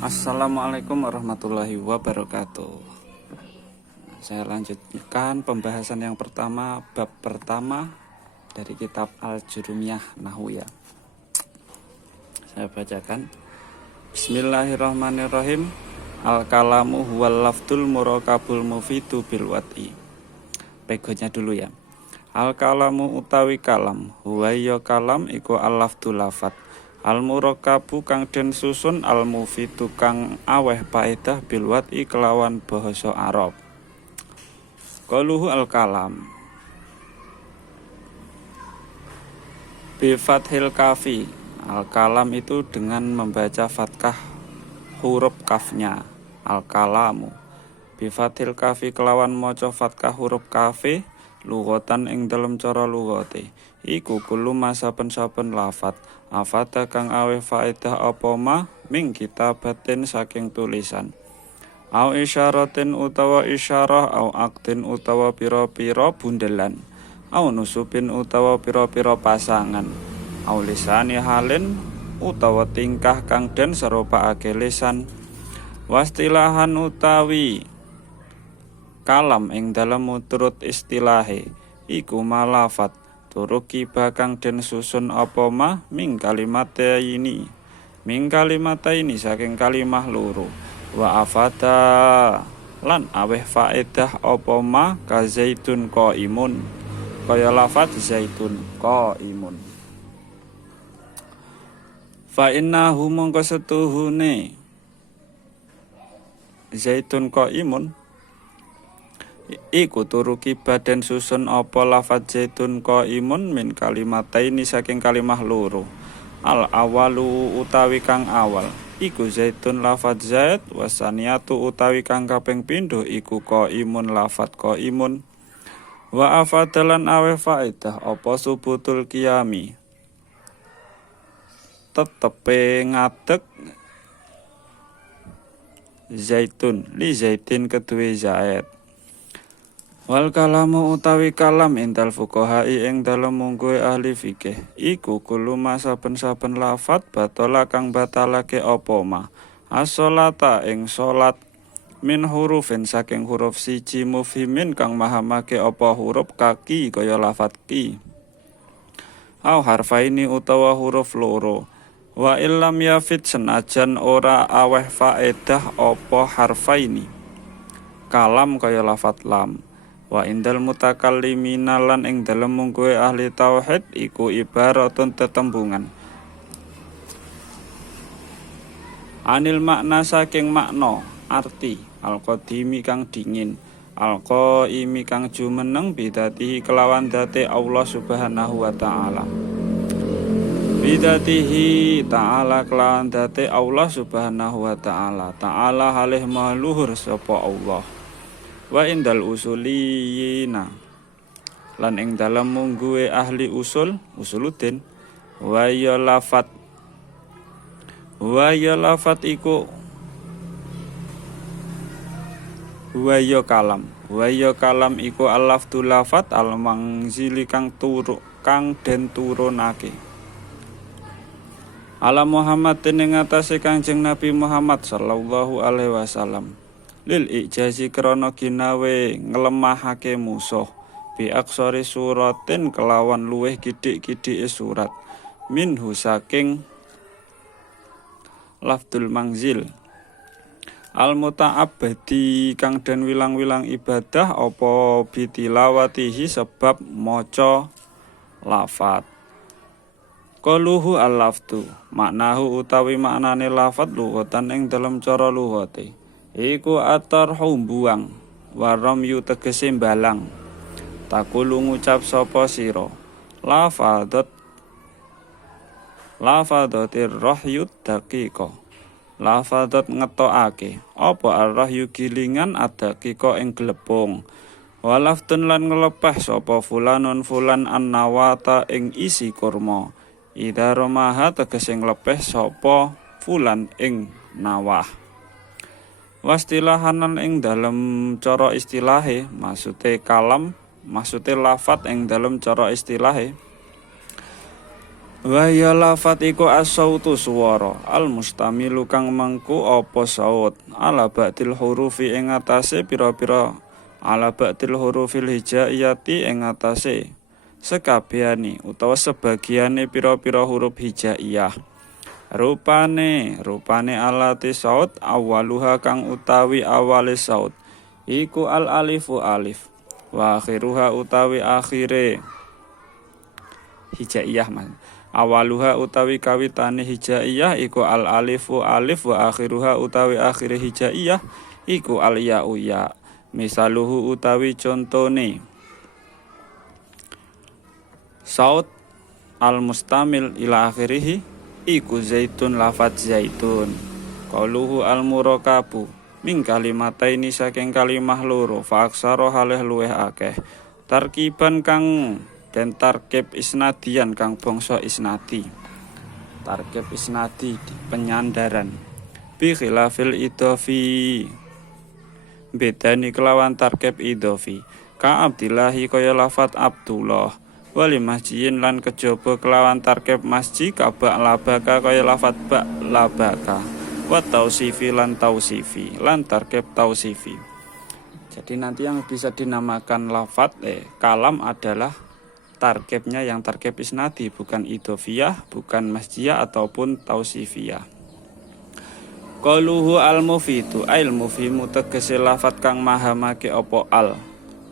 Assalamualaikum warahmatullahi wabarakatuh. Saya lanjutkan pembahasan yang pertama, bab pertama dari kitab Al-Jurumiyah Nahwu ya. Saya bacakan. Bismillahirrahmanirrahim. Al-kalamu huwal lafdul murakabul mufidu bil wat'i. Pegonya dulu ya. Al-kalamu utawi kalam, huwa ya kalam iku al-lafdul lafat. Al-murakabu kang den susun al-mufidu kang aweh paedah bil wat'i kelawan basa Arab. Qaluhu al-kalam bi fathil kafi. Al-kalam itu dengan membaca fathah huruf kafnya. Al-kalamu bi fathil kafi kelawan maca fathah huruf kafi lughatan ing dalem cara lughate. Iku kulo saben-saben lafat afata kang aweh faedah apa ma ming kitabatin saking tulisan au isyaratin utawa isyarah au aktin utawa pira-pira bundelan au nusubin utawa pira-pira pasangan au lisani halin utawa tingkah kang den serupakake lisan wastilahan utawi kalam ing dalem turut istilahe iku malafat turuki bakang den susun apa mah ming kalimata ini saking kalimah loro wa afada lan aweh faedah apa mah ka zaitun qaimun kaya lafat zaitun qaimun fa innahu mongko setuhune zaitun qaimun iku turuki badan susun apa lafaz zaitun qaimun min kalimataini saking kalimah loro. Al awalu utawi kang awal iku zaitun lafaz zait wasaniatu utawi kang kaping pindho iku qaimun lafaz qaimun wa afadalan awe faedah apa subutul qiyami tetepe ngadeg zaitun li zaitin kedue zait. Wal kalamu utawi kalam intal fuqaha'i ing dalem mungguhe ahli fikih iku kulo saben-saben lafat batola kang batalake apa ma as-sholata ing salat min hurufin saking huruf siji mufhimin kang mahamake apa huruf kaki kaya lafat ki au harfaini utawa huruf loro wa illam yafid senajan ora aweh faedah apa harfaini kalam kaya lafat lam wa indal mutakallimina lan ing dalem mungguhe ahli tauhid iku ibaratun tetembungan anil makna saking makna arti al-qadimi kang dingin al-qaimi kang jumeneng bidatihi kelawan date Allah Subhanahu wa taala bidatihi ta'ala kelawan date Allah Subhanahu wa taala ta'ala halih maluhur sapa Allah wa indal usuliyina lan ing dalam mungguhe ahli usuluddin wa ya lafat iku wa ya kalam iku al-lafdul lafat al-mangzili kang den turunake ala Muhammad ing atase Kanjeng Nabi Muhammad sallallahu alaihi wasallam lil ijazi krana ginawe nglemahake musuh bi aksari suratin kelawan luweh kidik-kidike surat minhu saking lafdul mangzil al muta'abbadi kang den wilang-wilang ibadah apa bitilawatihi sebab maca lafat qaluhu al lafdu maknahu utawi maknane lafat lughatan ing dalam cara lughate iku atarhu buang waram yu tegese balang takulu ngucap sapa sira lafadatir rahyu daqiqa lafadat ngetokake apa ar-rahyu gilingan adaqiqa ing glepung walaftun lan nglepeh sapa fulanun fulan annawata ing isi kurma ida romaha tegese nglepeh sapa fulan ing nawah wastilahanan ing dalem cara istilahe maksude lafat ing dalem cara istilahe Wa ya lafat iku as-sautu swara al-mustamilu kang mengku apa saut ala ba'dil hurufi ing atase pira-pira ala ba'dil hurufil hijaiyati ing atase sekabehane utawa sebagiane pira-pira huruf hijaiyah. Rupane alati saut awaluha kang utawi awale saut iku al alifu alif wa akhiruha utawi akhire hijaiyah man. Awaluha utawi kawitane hijaiyah iku al alifu alif wa akhiruha utawi akhire hijaiyah iku al ya'u ya. Misaluhu utawi contone saut al mustamil ila akhirih iku zaitun lafat zaitun. Qauluhu al murakabu min kalimataini saking kalimah loro fa aksara halih luweh akeh tarkiban kang dan tarkib isnadian kang bangsa isnadi. Tarkib isnadi penyandaran bi khilafil idofi bedani kelawan tarkib idofi ka abdillahi kaya lafat abdullah wali masjiin lan kejaba kelawan tarkib masjid ka ba labaka kaya lafat ba labaka wa tausifi lan tausifi lan tarkib tausifi. Jadi nanti yang bisa dinamakan lafat kalam adalah tarkibnya yang tarkib isnadi, bukan idofiyah, bukan masjiyah ataupun tausifiyah. Qauluhu al-mufidu ail mufimu tegese lafat kang mahamake apa al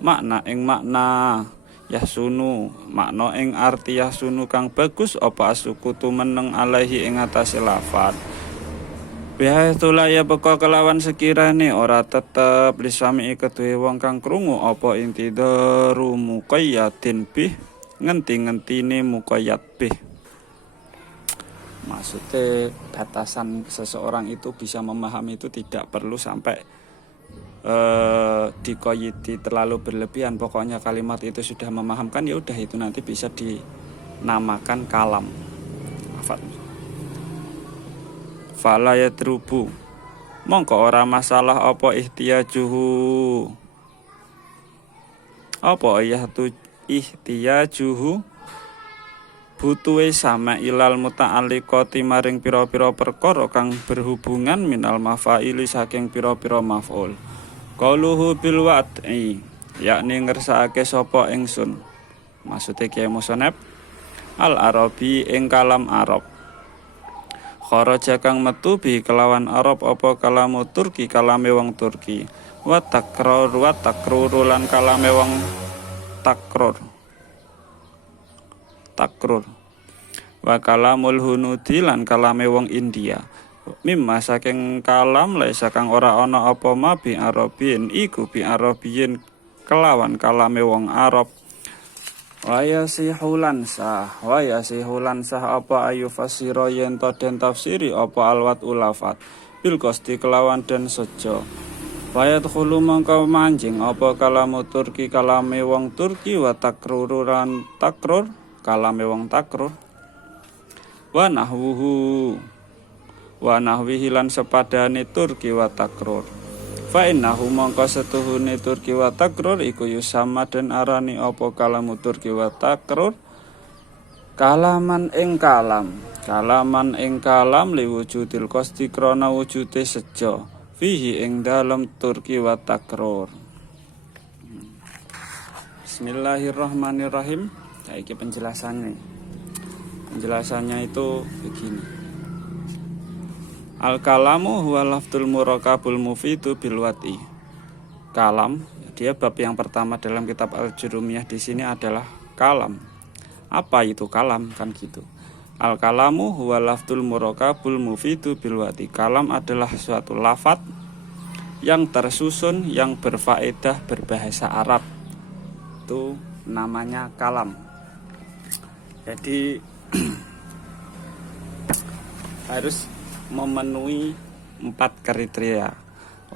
makna ing makna yahsunu makna ing arti yahsunu kang bagus apa asukutu meneng alaihi ing atase lafat. Bihaitula ya beka kelawan sekirane ora tetep lisami kedue wong kang krungu apa intidaru muqayyadin bih ngenti-ngentine muqayyad bih. Maksudnya batasan seseorang itu bisa memahami itu tidak perlu sampai dikoyiti terlalu berlebihan. Pokoknya kalimat itu sudah memahamkan, ya udah itu nanti bisa dinamakan kalam. Fala yadrubu mongko ora masalah apa ihtiyajuhu ihtiyajuhu butuhe sama ilal muta'alliqati maring pira-pira perkara kang berhubungan minal mafaili saking pira-pira maf'ul. Qauluhu bil wad'i yakni ngersakake sapa ingsun. Maksude Kiai Musonep al arabi ing kalam Arab. Kharaja kang metu bi kelawan Arab apa kalamu Turki kalame wong Turki. Wa takrur lan kalame wong takrur wa kalamul hunudi lan kalame wong India mimma saking kalam laisa kang ora ana apa ma bi arabin iku bi arabin kelawan kalame wong Arab wa yasihulan sah apa ayu fasira yen to den tafsiri apa alwat ulafat bil qasti kelawan den sejo wayat khulu mangka manjing apa kalamu Turki kalame wong Turki wa takrururan takrur kalame wong takrur wa nahwihi lan sepadane Turki wa takrur fa innahu mangka setuhune Turki wa takrur iku yusama den arani apa kalamu Turki wa takrur kalaman ing kalam liwujudil qasti krana wujude sejo fihi ing dalam Turki wa takrur. Bismillahirrahmanirrahim. Iki penjelasannya itu begini. Al-kalamu huwa lafdul murakabul mufidu bil wati. Kalam, dia bab yang pertama dalam kitab Al-Jurumiyah di sini adalah kalam. Apa itu kalam? Kan gitu. Al-kalamu huwa lafdul murakabul mufidu bil wati. Kalam adalah suatu lafaz yang tersusun yang berfaedah berbahasa Arab. Itu namanya kalam. Jadi harus memenuhi 4 kriteria.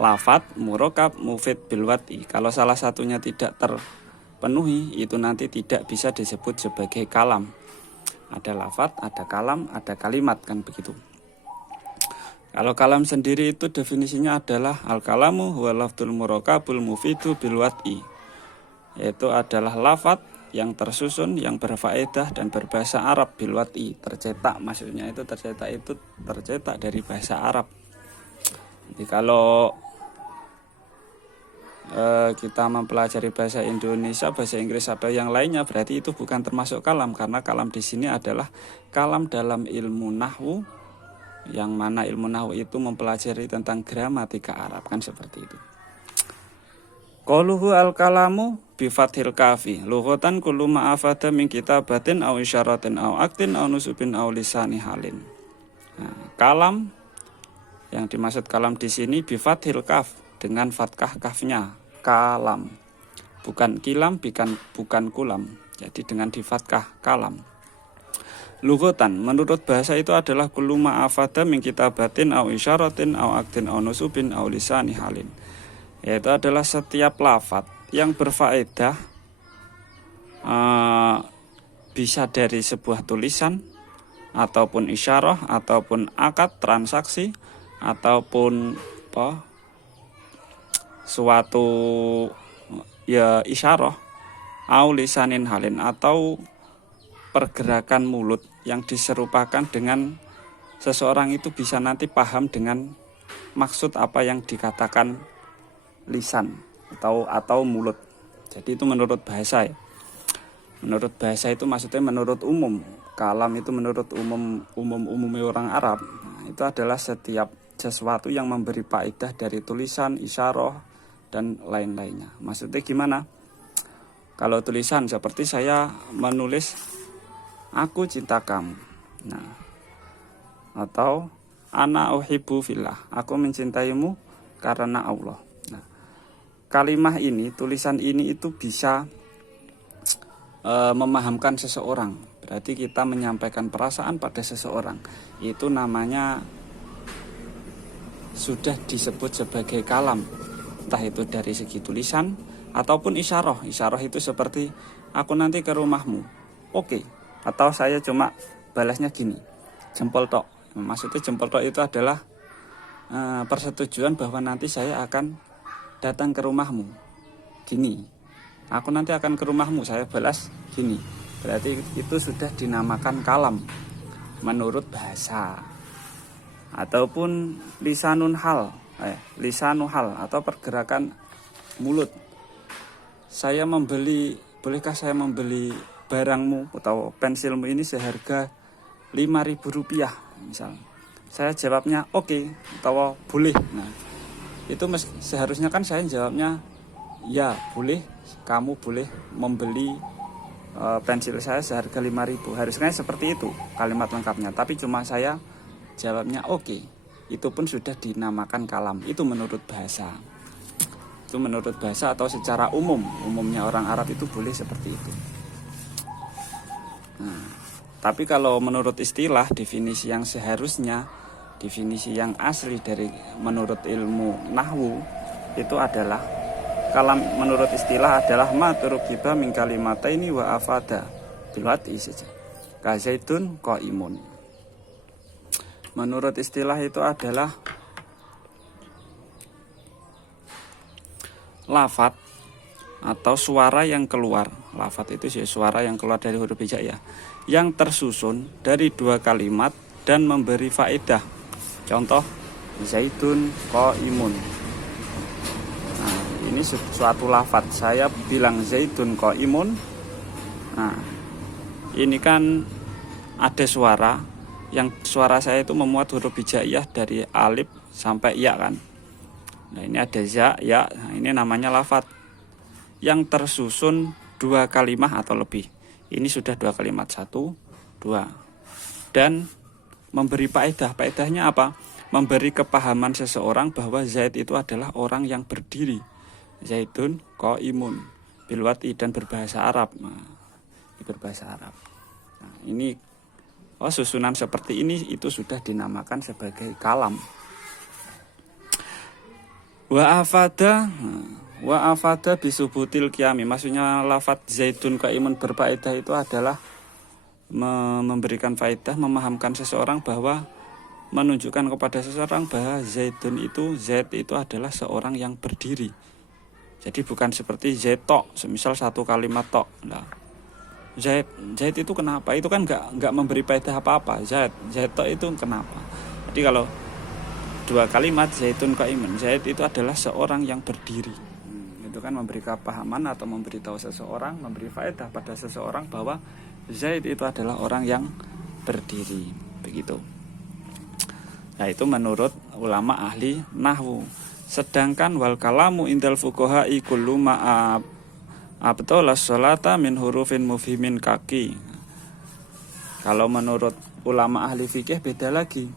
Lafat, murakab, mufid, bilwati. Kalau salah satunya tidak terpenuhi, itu nanti tidak bisa disebut sebagai kalam. Ada lafat, ada kalam, ada kalimat, kan begitu. Kalau kalam sendiri itu definisinya adalah al-kalamu huwa lafdul murakabul mufidu bilwati. Yaitu adalah lafat yang tersusun, yang berfaedah dan berbahasa Arab bilwati, tercetak, maksudnya itu tercetak dari bahasa Arab. Jadi kalau kita mempelajari bahasa Indonesia, bahasa Inggris atau yang lainnya, berarti itu bukan termasuk kalam, karena kalam di sini adalah kalam dalam ilmu nahwu, yang mana ilmu nahwu itu mempelajari tentang gramatika Arab, kan seperti itu. Qauluhu al-kalamu bi fathil kafi lughatan kullu ma afada min kitabatin aw isyaratin aw aktin aw nusubin aw lisani halin. Nah, kalam yang dimaksud kalam di sini bi fathil kaf, dengan fathah kafnya, kalam. Bukan kilam, bukan kulam. Jadi dengan di fathah kalam. Lughatan menurut bahasa itu adalah kullu ma afada min kitabatin aw isyaratin aw aktin aw nusubin aw lisani halin. Yaitu adalah setiap lafadz yang berfaedah, bisa dari sebuah tulisan ataupun isyarah ataupun akad transaksi ataupun suatu ya isyarah, au lisanin halin, atau pergerakan mulut yang diserupakan dengan seseorang itu bisa nanti paham dengan maksud apa yang dikatakan lisan atau mulut. Jadi itu menurut bahasa ya. Menurut bahasa itu maksudnya menurut umum. Kalam itu menurut umumnya orang Arab. Nah, itu adalah setiap sesuatu yang memberi faedah dari tulisan, isyarah dan lain-lainnya. Maksudnya gimana? Kalau tulisan seperti saya menulis aku cinta kamu. Nah, atau ana uhibbu fillah, aku mencintaimu karena Allah. Kalimah ini, tulisan ini itu bisa memahamkan seseorang. Berarti kita menyampaikan perasaan pada seseorang. Itu namanya sudah disebut sebagai kalam. Entah itu dari segi tulisan ataupun isyarah. Isyarah itu seperti aku nanti ke rumahmu. Oke. Atau saya cuma balasnya gini, jempol tok. Maksudnya jempol tok itu adalah persetujuan bahwa nanti saya akan datang ke rumahmu, gini. Aku nanti akan ke rumahmu, saya balas gini. Berarti itu sudah dinamakan kalam menurut bahasa. Ataupun lisanun hal, lisanu hal atau pergerakan mulut. Saya membeli, bolehkah saya membeli barangmu atau pensilmu ini seharga Rp5.000 misal. Saya jawabnya oke, atau boleh. Nah, itu seharusnya kan saya jawabnya ya boleh, kamu boleh membeli pensil saya seharga 5.000. Harusnya seperti itu kalimat lengkapnya, tapi cuma saya jawabnya oke. Itu pun sudah dinamakan kalam. Itu menurut bahasa. Itu menurut bahasa atau secara umumnya orang Arab itu boleh seperti itu. Nah, tapi kalau menurut istilah, definisi yang seharusnya, definisi yang asli dari menurut ilmu nahwu itu adalah kalam menurut istilah adalah ma turukiba min kalimataini wa afada bilwati saja. Ka zaitun qaimun. Menurut istilah itu adalah lafadz atau suara yang keluar. Lafadz itu sih suara yang keluar dari huruf hijaiyah yang tersusun dari dua kalimat dan memberi faedah. Contoh, zaitun qaimun. Nah, ini suatu lafadz. Saya bilang zaitun qaimun. Nah, ini kan ada suara, yang suara saya itu memuat huruf hijaiyah dari alif sampai ya kan. Nah, ini ada za, ya. Nah, ini namanya lafadz yang tersusun dua kalimat atau lebih. Ini sudah dua kalimat, 1, 2. Dan memberi faedah. Faedahnya apa? Memberi kepahaman seseorang bahwa Zaid itu adalah orang yang berdiri. Zaidun qaimun bilwati, dan berbahasa Arab. Nah, berbahasa Arab. Nah, ini susunan seperti ini itu sudah dinamakan sebagai kalam. Wa afada bisubutil qiyami. Maksudnya lafadz zaidun qaimun berfaedah itu adalah memberikan faedah, memahamkan seseorang bahwa, menunjukkan kepada seseorang bahwa Zaid itu adalah seorang yang berdiri. Jadi bukan seperti Zaid tok, semisal satu kalimat tok. Nah, Zaid, Zaid itu kenapa? Itu kan nggak memberi faedah apa-apa. Zaid itu kenapa? Jadi kalau dua kalimat Zaitun qaimun, Zaid itu adalah seorang yang berdiri. Itu kan memberi kepahaman atau memberitahu seseorang, memberi faedah pada seseorang bahwa Zaid itu adalah orang yang berdiri, begitu. Nah, itu menurut ulama ahli nahwu. Sedangkan wal kalamu indal fuqaha'i kullu ma abtalas sholata min hurufin mufhimin kaki. Kalau menurut ulama ahli fikih beda lagi.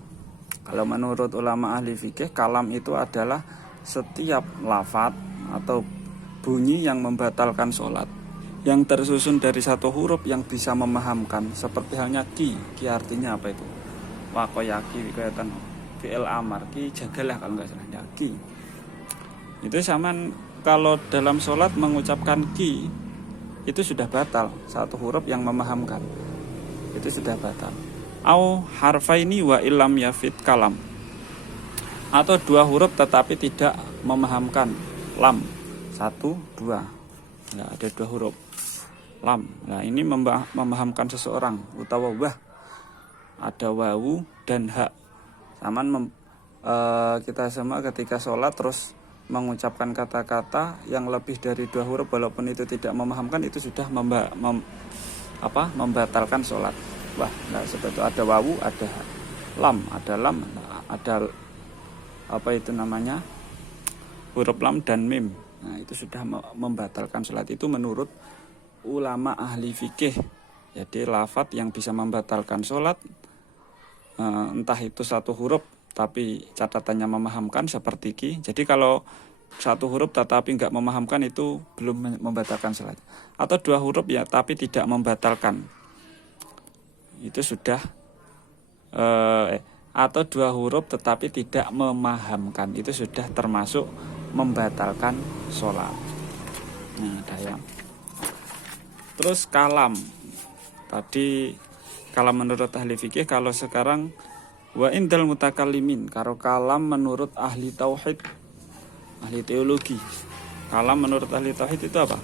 Kalau menurut ulama ahli fikih, kalam itu adalah setiap lafaz atau bunyi yang membatalkan sholat, yang tersusun dari satu huruf yang bisa memahamkan. Seperti halnya ki artinya apa itu? Wakoyaki, kelihatan fi'il amar, ki jagalah kalau nggak salah, ya, ki. Itu sama kalau dalam sholat mengucapkan ki, itu sudah batal. Satu huruf yang memahamkan, itu sudah batal. Au harfaini wa ilam yafid kalam, atau dua huruf tetapi tidak memahamkan, lam. 1, 2, nah, ada dua huruf lam. Nah, ini memahamkan seseorang. Utawa wah, ada wawu dan hak. Saman kita sama ketika sholat terus mengucapkan kata-kata yang lebih dari dua huruf walaupun itu tidak memahamkan, itu sudah membatalkan sholat. Wah, nah, seperti itu ada wawu, ada hak. Lam, ada apa itu namanya, huruf lam dan mim. Nah, itu sudah membatalkan sholat. Itu menurut ulama ahli fikih. Jadi lafadz yang bisa membatalkan sholat, entah itu satu huruf tapi catatannya memahamkan seperti ki. Jadi kalau satu huruf tetapi nggak memahamkan, itu belum membatalkan sholat. Atau dua huruf ya tapi tidak membatalkan, itu sudah atau dua huruf tetapi tidak memahamkan, itu sudah termasuk membatalkan sholat. Nah, ada yang terus kalam. Tadi kalam menurut ahli fikih. Kalau sekarang wa indal mutakallimin, kalau kalam menurut ahli tauhid, ahli teologi. Kalam menurut ahli tauhid itu apa?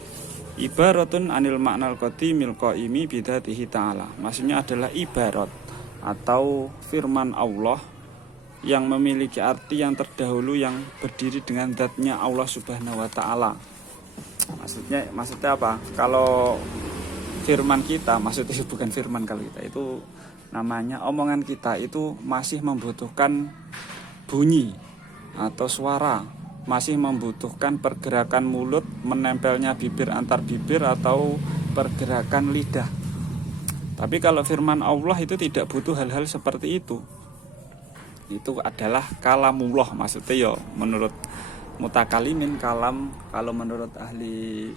Ibaratun anil maknal qatimil qaimi bidatihi ta'ala. Maksudnya adalah ibarat atau firman Allah yang memiliki arti yang terdahulu, yang berdiri dengan zatnya Allah subhanahu wa ta'ala. Maksudnya apa? Kalau firman kita, maksudnya bukan firman, kalau kita itu namanya omongan kita itu masih membutuhkan bunyi atau suara, masih membutuhkan pergerakan mulut, menempelnya bibir antar bibir, atau pergerakan lidah. Tapi kalau firman Allah itu tidak butuh hal-hal seperti itu. Itu adalah kalamullah, maksudnya ya menurut mutakalimin kalam. Kalau menurut ahli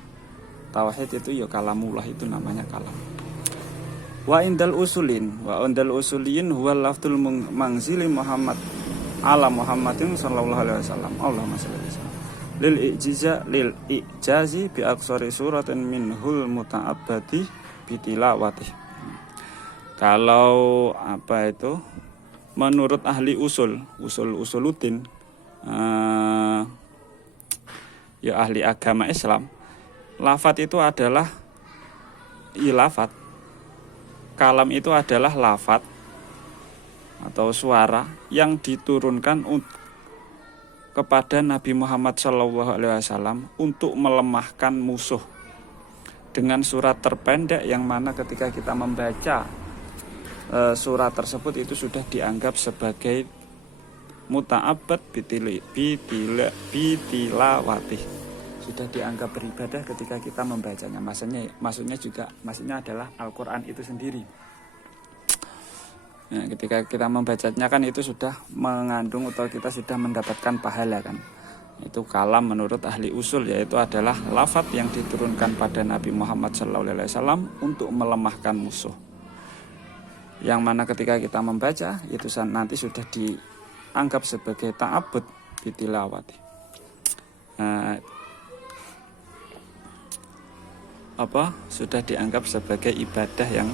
tauhid itu ya kalamullah, itu namanya kalam. Wa indal usulin huwa lafzul mangzili Muhammad ala Muhammadin sallallahu alaihi wasallam. Allahumma shalli alaihi wasallam. Lil ijazi bi aqsari suratin minhul muta'abbadi bitilawati. Kalau apa itu menurut ahli usuluddin, ya ahli agama Islam, lafadz itu adalah lafadz. Kalam itu adalah lafadz atau suara yang diturunkan kepada Nabi Muhammad SAW untuk melemahkan musuh, dengan surat terpendek yang mana ketika kita membaca surat tersebut itu sudah dianggap sebagai muta'abbad bitilawati, sudah dianggap beribadah ketika kita membacanya. Maksudnya adalah Al-Quran itu sendiri. Nah, ketika kita membacanya kan itu sudah mengandung atau kita sudah mendapatkan pahala kan. Itu kalam menurut ahli usul, yaitu adalah lafadz yang diturunkan pada Nabi Muhammad SAW untuk melemahkan musuh, yang mana ketika kita membaca itu nanti sudah dianggap sebagai ta'abbud bitilawati. Sudah dianggap sebagai ibadah yang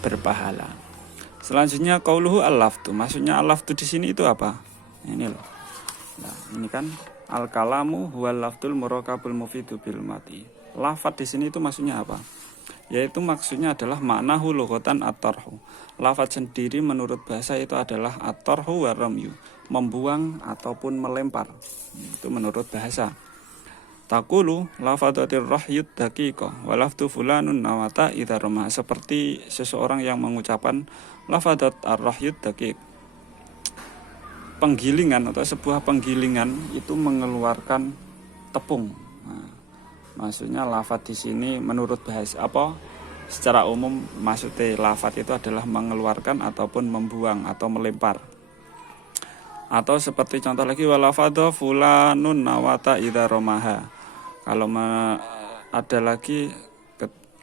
berpahala. Selanjutnya qauluhu al-lafdu. Maksudnya al-lafdu di sini itu apa? Ini loh. Nah, ini kan al-kalamu huwal lafdul murakabul mufidu bil mati. Lafadz di sini itu maksudnya apa? yaitu maksudnya adalah maknahu lughatan at-tarhu. Lafadz sendiri menurut bahasa itu adalah at-tarhu wa ramyu, membuang ataupun melempar. Itu menurut bahasa. Taqulu lafadzatir rahyut daqiqah wa lafdu fulanun nawata idza rama, seperti seseorang yang mengucapkan lafadzat ar-rahyut daqiq. Penggilingan atau sebuah penggilingan itu mengeluarkan tepung. Nah, maksudnya lafadz di sini menurut bahasa secara umum maksudnya lafadz itu adalah mengeluarkan ataupun membuang atau melempar. Atau seperti contoh lagi walafadha fulanun nawata idza ramaha. Kalau ada lagi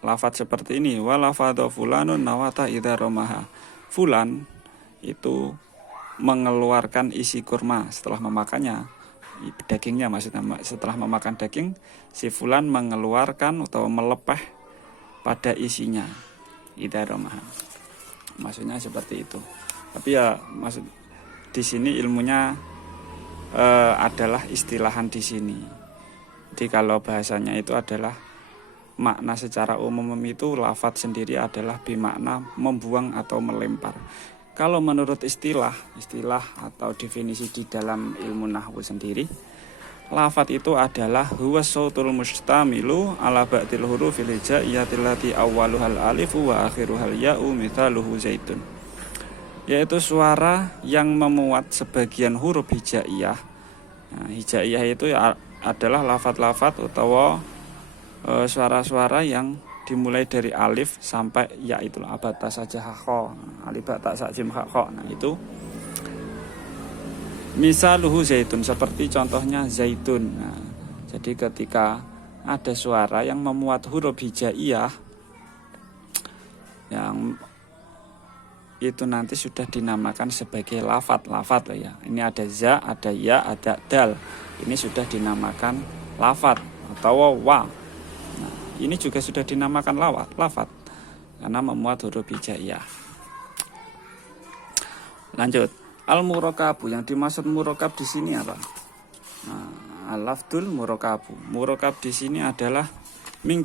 lafadz seperti ini, walafadha fulanun nawata idza ramaha. Fulan itu mengeluarkan isi kurma setelah memakannya, dagingnya maksudnya. Setelah memakan daging, si fulan mengeluarkan atau melepeh pada isinya, idza ramaha. Maksudnya seperti itu. Tapi ya maksud di sini ilmunya adalah istilahan di sini. Jadi kalau bahasanya itu adalah makna secara umum itu lafadz sendiri adalah bermakna membuang atau melempar. Kalau menurut istilah atau definisi di dalam ilmu nahwu sendiri, lafadz itu adalah huwa sautul mustamilu ala ba'dil hurufil hijaiyatil lati awwaluhal alifu wa akhiruhal ya'u mithaluhu zaitun. Yaitu suara yang memuat sebagian huruf hijaiyah. Nah, hijaiyah itu adalah lafadz-lafadz atau suara-suara yang dimulai dari alif sampai ya, itulah abata saja hakho, alif ta sa jim hakho. Nah itu misaluhu zaitun, seperti contohnya zaitun. Nah, jadi ketika ada suara yang memuat huruf hijaiyah yang itu nanti sudah dinamakan sebagai lafadz ya. Ini ada za, ada ya, ada dal. Ini sudah dinamakan lafadz atau wa. Nah, ini juga sudah dinamakan lafadz karena memuat huruf hijaiyah. Lanjut, al-murakabu, yang dimaksud murakab di sini apa? Nah, al-lafdul murakabu. Murakab di sini adalah min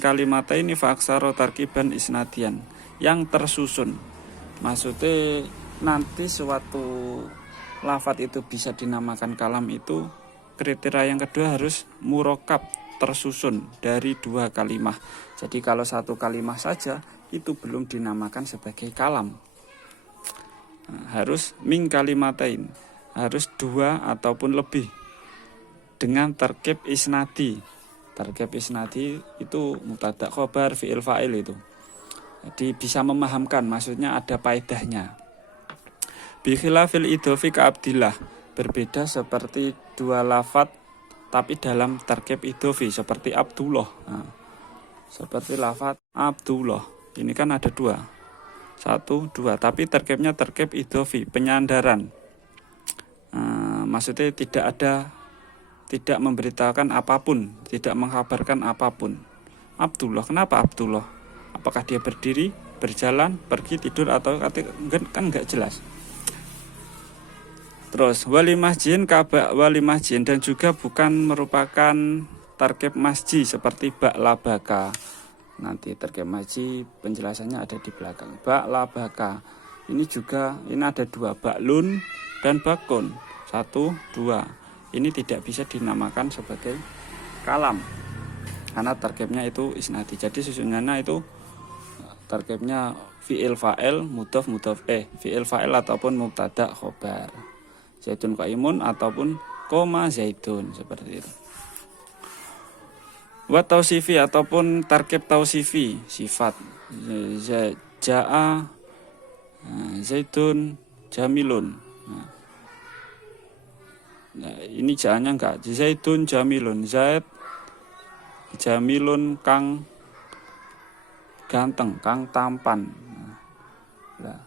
kalimataini fa aksara tarkiban isnadian, yang tersusun. Maksudnya nanti suatu lafadz itu bisa dinamakan kalam itu kriteria yang kedua harus murakab, tersusun dari dua kalimah. Jadi kalau satu kalimah saja itu belum dinamakan sebagai kalam. Nah, harus min kalimatain, harus dua ataupun lebih dengan terkib isnadi. Terkib isnadi itu mubtada khobar fi'il fa'il itu. Jadi bisa memahamkan, maksudnya ada faedahnya. Bi khilafil idhofi ka abdillah, berbeda seperti dua lafadz tapi dalam terkib idhofi seperti Abdullah. Nah, seperti lafadz Abdullah. Ini kan ada dua. Satu, dua, tapi terkibnya terkib idhofi, penyandaran. Maksudnya tidak memberitakan apapun, tidak mengkabarkan apapun. Abdullah, kenapa Abdullah? Apakah dia berdiri, berjalan, pergi, tidur, atau kan enggak jelas. Terus wali masjid kaba wali masjid, dan juga bukan merupakan tarkib masjid seperti bak labaka. Nanti tarkib masjid penjelasannya ada di belakang. Bak labaka ini juga, ini ada dua, baklun dan bakun. Satu, dua. Ini tidak bisa dinamakan sebagai kalam karena tarkibnya itu isnadi. Jadi susunannya itu tarkibnya fi'il fa'il mudhaf fi'il fa'il ataupun mubtada khobar, zaitun qaimun ataupun koma zaitun, seperti itu. Wa tausifi ataupun tarkib tausifi, sifat ja'a zaitun jamilun. Nah, ini ja'anya enggak, zaitun jamilun, zait jamilun kang ganteng, kang tampan. Nah,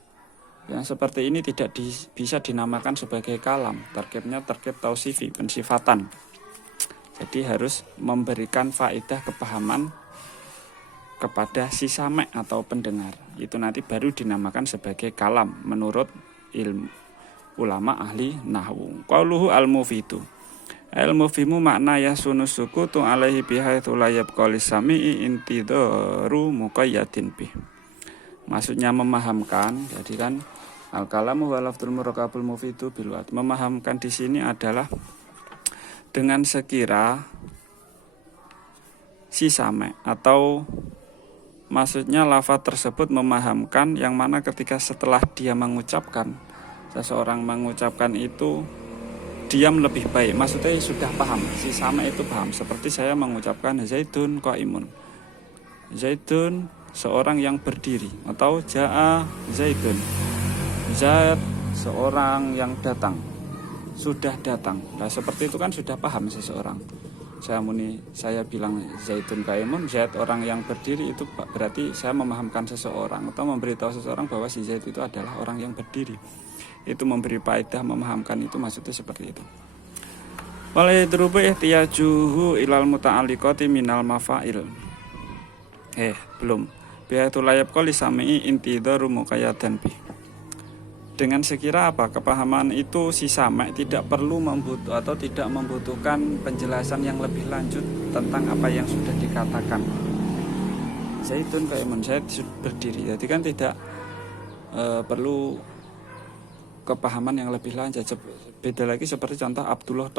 yang seperti ini tidak bisa dinamakan sebagai kalam. Tarkibnya tarkib tausifi, pensifatan. Jadi harus memberikan faedah kepahaman kepada si sami' atau pendengar. Itu nanti baru dinamakan sebagai kalam menurut ilmu ulama ahli nahwu. Qauluhu al-mufidu. Al-mufhimu makna yasunu sukutu alaihi bihaitsu la yabqa lisami'i intidharu muqayyadin bih. Maksudnya memahamkan, jadi kan al-kalamu wa lafdzul murakabul mufidu bil wad. Memahamkan di sini adalah dengan sekira si same, atau maksudnya lafaz tersebut memahamkan yang mana ketika setelah dia mengucapkan, seseorang mengucapkan itu diam lebih baik, maksudnya sudah paham, si sama itu paham. Seperti saya mengucapkan Zaidun qaimun, Zaidun seorang yang berdiri, atau Ja'a Zaidun, Zaid seorang yang datang, sudah datang. Nah seperti itu kan sudah paham seseorang. Saya bilang Zaidun qaimun, Zaid orang yang berdiri, itu berarti saya memahamkan seseorang atau memberitahu seseorang bahwa si Zaid itu adalah orang yang berdiri. Itu memberi faedah, memahamkan, itu maksudnya seperti itu. Wala yadrubu ihtiyajuhu ilal muta'alliqati minal mafail. Belum. Bihaitsu la yabqa lisami'i intidharu muqayyadan bih. Dengan sekira apa? Kepahaman itu si sama tidak perlu atau tidak membutuhkan penjelasan yang lebih lanjut tentang apa yang sudah dikatakan. Zaidun qaimun, Zaid berdiri. Jadi kan tidak perlu kepahaman yang lebih lanjut. Beda lagi seperti contoh Abdullah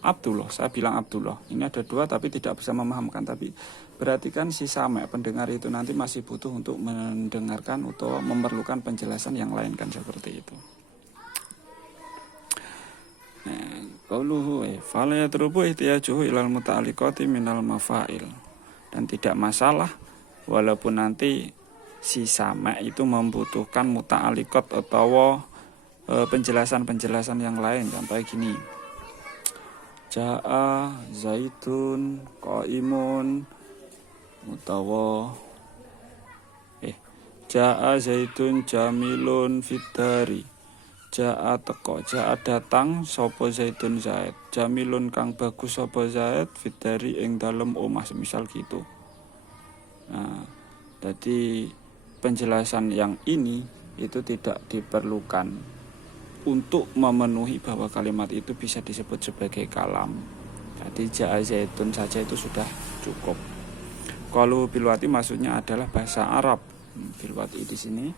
Abdullah, saya bilang Abdullah. Ini ada dua tapi tidak bisa memahamkan. Tapi berarti kan si sama pendengar itu nanti masih butuh untuk mendengarkan atau memerlukan penjelasan yang lain kan, seperti itu. Qauluhu fala yatrubu ihtiyajuhu ilal muta'alliqati minal mafail. Dan tidak masalah walaupun nanti si sama itu membutuhkan muta'alliqat atau penjelasan-penjelasan yang lain. Sampai gini, Ja'a Zaidun qaimun utawa Ja'a Zaidun jamilun fitari. Ja'a teko, Ja'a datang sapa Zaidun Zaid, jamilun kang bagus sapa Zaid fitari ing dalem omah, semisal gitu. Nah, jadi penjelasan yang ini itu tidak diperlukan untuk memenuhi bahwa kalimat itu bisa disebut sebagai kalam. Jadi Ja'a Zaidun saja itu sudah cukup. Kalau bilwati maksudnya adalah bahasa Arab. Bilwati di sini,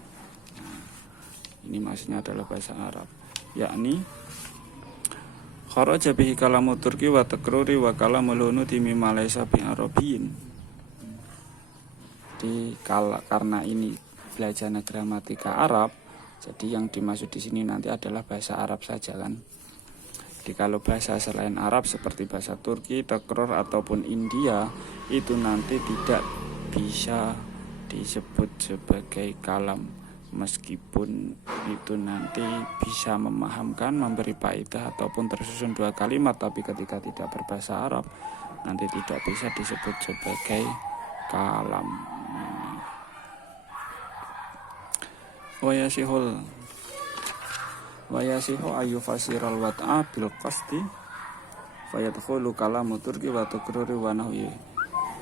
ini maksudnya adalah bahasa Arab, yakni kharaja bihi kalamu turki wa takruri wa kalamul hunuti mimma laysa bi arabiyyin. Karena ini belajar gramatika Arab, jadi yang dimaksud di sini nanti adalah bahasa Arab saja kan. Jadi kalau bahasa selain Arab seperti bahasa Turki, takror ataupun India, itu nanti tidak bisa disebut sebagai kalam, meskipun itu nanti bisa memahamkan, memberi faedah ataupun tersusun dua kalimat, tapi ketika tidak berbahasa Arab nanti tidak bisa disebut sebagai kalam. Wayasihu ayu fasiral wat'a bil qasdi fayadkhulu kalamu turki wa tukruri wa nahwi.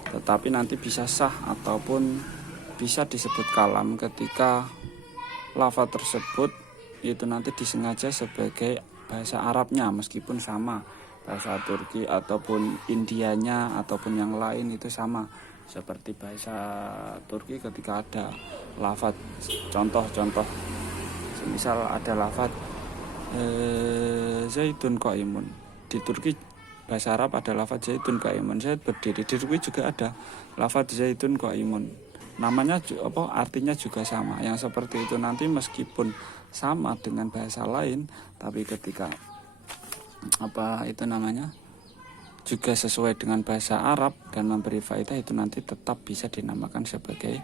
Tetapi nanti bisa sah ataupun bisa disebut kalam ketika lafaz tersebut itu nanti disengaja sebagai bahasa Arabnya, meskipun sama bahasa Turki ataupun Indianya ataupun yang lain itu sama. Seperti bahasa Turki ketika ada lafaz, contoh misal ada lafaz Zaidun qaimun, di Turki bahasa Arab ada lafaz Zaidun qaimun, Zaid berdiri. Di Turki juga ada lafaz Zaidun qaimun, namanya artinya juga sama. Yang seperti itu nanti meskipun sama dengan bahasa lain, tapi ketika juga sesuai dengan bahasa Arab dan memberi faedah, itu nanti tetap bisa dinamakan sebagai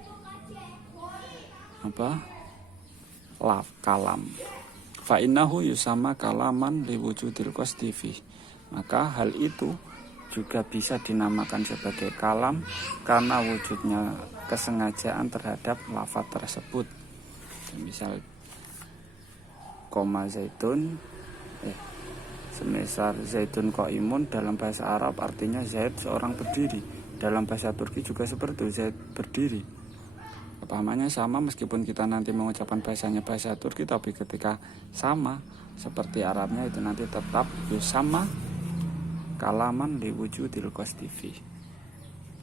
kalam. Fa innahu yusama kalaman liwujudil qasdi fi. Maka hal itu juga bisa dinamakan sebagai kalam karena wujudnya kesengajaan terhadap lafaz tersebut. Misal koma zaitun semisal zaitun qaimun dalam bahasa Arab artinya Zaid seorang berdiri. Dalam bahasa Turki juga seperti itu, Zaid berdiri. Kepahamannya sama meskipun kita nanti mengucapkan bahasanya bahasa Turki, tapi ketika sama seperti Arabnya itu nanti tetap yusama kalaman liwujudil qasdifi.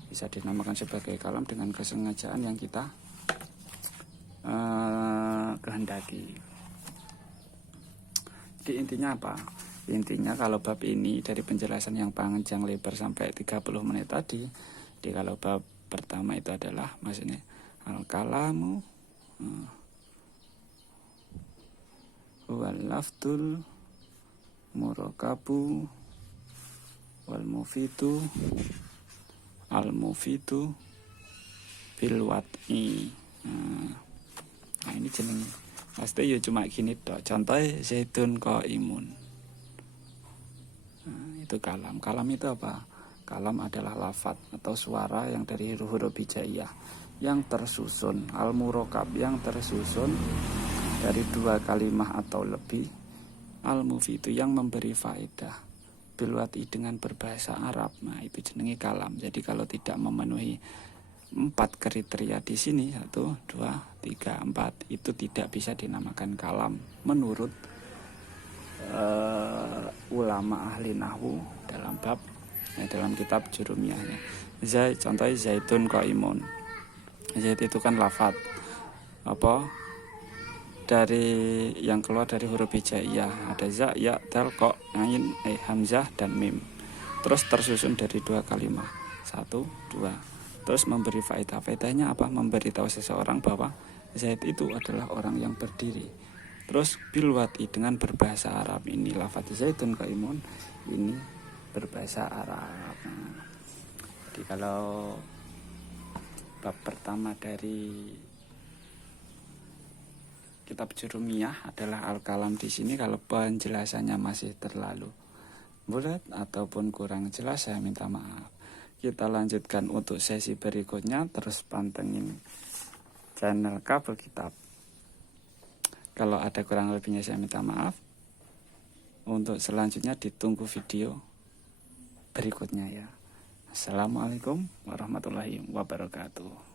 Bisa dinamakan sebagai kalam dengan kesengajaan yang kita kehendaki. Jadi intinya apa? Intinya kalau bab ini dari penjelasan yang panjang lebar sampai 30 menit tadi, di kalau bab pertama itu adalah maksudnya al-kalamu wal lafdul murakabu wal mufitu al mufitu bil wat'i. Nah ini jeneng pasti ya cuma gini dok. Contohnya zaitun qaimun. Itu kalam. Kalam itu apa? Kalam adalah lafadz atau suara yang dari huruf hijaiyah yang tersusun, al-murakab yang tersusun dari 2 kalimah atau lebih, al-mufitu yang memberi faedah, bilwati dengan berbahasa Arab. Nah itu jenenge kalam. Jadi kalau tidak memenuhi 4 kriteria di sini 1, 2, 3, 4 itu tidak bisa dinamakan kalam menurut ulama ahli nahwu dalam bab dalam kitab Jurumiyahnya. Contohnya zaitun qaimun. Zait itu kan lafadz apa dari yang keluar dari huruf hijaiyah, ada za, ya, dal, qa, ain, hamzah dan mim. Terus tersusun dari 2 kalimat 1, 2. Terus memberi faedah. Faedahnya apa? Memberitahu seseorang bahwa Zaid itu adalah orang yang berdiri. Terus bilwati dengan berbahasa Arab. Ini lafadz zaitun qaimun ini berbahasa Arab. Jadi kalau bab pertama dari kitab Jurumiyah adalah al-kalam di sini. Kalau penjelasannya masih terlalu bulat ataupun kurang jelas, saya minta maaf. Kita lanjutkan untuk sesi berikutnya. Terus pantengin channel Kabel Kitab. Kalau ada kurang lebihnya saya minta maaf. Untuk selanjutnya ditunggu video berikutnya ya. Assalamualaikum warahmatullahi wabarakatuh.